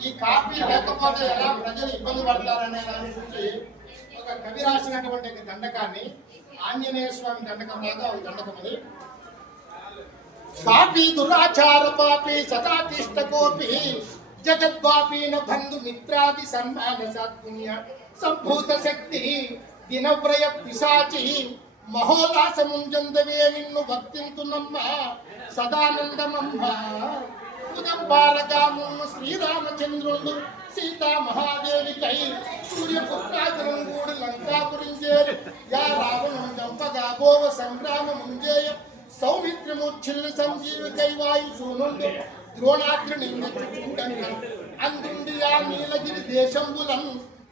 ఈ కాఫీ లేకపోతే ఎలా ప్రజలు ఇబ్బంది పడతారనే దాని గురించి ఒక కవి రాసినటువంటి దండకాన్ని ఆంజనేయ స్వామి దండకం లాగా ఒక దండకం అది. కాపీ దురాచార పాపి సదాతిష్ట కోపి జగద్వాపీన బంధు మిత్రాది సన్మాన సత్పుణ్య సంభూత శక్తి దినవ్రయ పిశాచి మహోల్లాసముంజందవే నిన్ను భక్తింతునమ్మ సదానందమమ్మ ఉదంబారగామును శ్రీరామచంద్రుడు సీతా మహాదేవికై సూర్యపుత్రాగ్రంగూడు లంకాపురించేరు యా రావణం చంపగా గోవ సంగ్రామముంజేయ సౌమిత్రముచ్చిల్లు సంజీవికై వాయు సూనుండు ద్రోణాగ్రి నిందించుకుండంగా అందుండి ఆ నీలగిరి దేశంబులం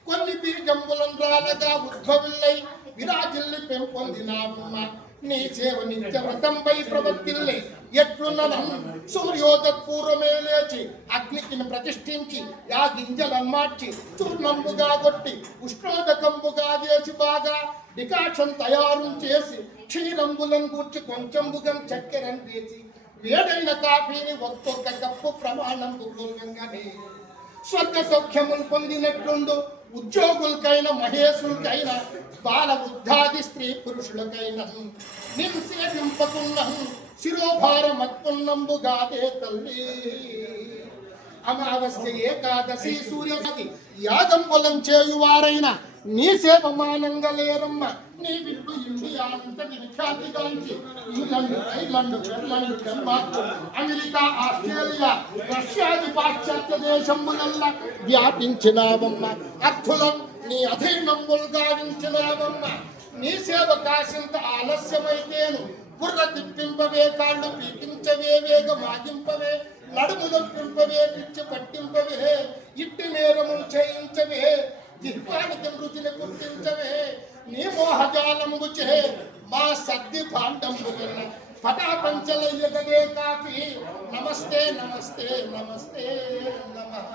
కొన్ని బీజంబులం రాలగా ఉద్భవిల్లై విరాజిల్లి పెంపొందినామ్మ నీ సేవ నిత్య వ్రతంపై ప్రవర్తిల్లే ఎట్లున్ననం సూర్యోదత్పూర్వమే లేచి అగ్నికి ప్రతిష్ఠించి యా గింజలను మార్చి చూర్ణంబుగా కొట్టి ఉష్ణోదకంబుగా చేసి బాగా డికాషన్ తయారు చేసి క్షీరంబులం కూర్చి కొంచెంబుగం చక్కెరను తీసి వేడైన కాఫీని ఒక్కొక్క కప్పు ప్రమాణం పూర్వకంగానే స్వర్గ సౌఖ్యములు పొందినట్లుండు ఉద్యోగులకైనా మహేశులకైనా బాల వృద్ధాది స్త్రీ పురుషులకైనా నింసేవింపకున్న శిరోభారమత్పున్నంబుగాదే తల్లి అమావాస్య ఏకాదశి సూర్యగతి యాగంబులం చేయువారైనా నీ సేవ మానంగా లేరమ్మ నీ విల్లు ఇండియానంతటి విఖ్యాతిగాంచి England Ireland Finland Denmark America Australia రష్యాది పాశ్చాత్య దేశములల్లా వ్యాపించినావమ్మ అర్థులం నీ అధీనంబులు గావించినావమ్మ నీ సేవ కాసింత ఆలస్యమైతేను బుర్ర తిప్పింపవే కాళ్ళు పీకించవే వేగం ఆగింపవే నడుము నొప్పింపవే పిచ్చి పట్టింపవే ఇట్టి నేరము చేయించవే జిహ్వానికి రుచిని గుర్తించవే నీ మోహజాలము చే మా సద్ది భాండంబు పటాపంచలయ్యగదే కాఫీ నమస్తే నమస్తే నమస్తే నమః.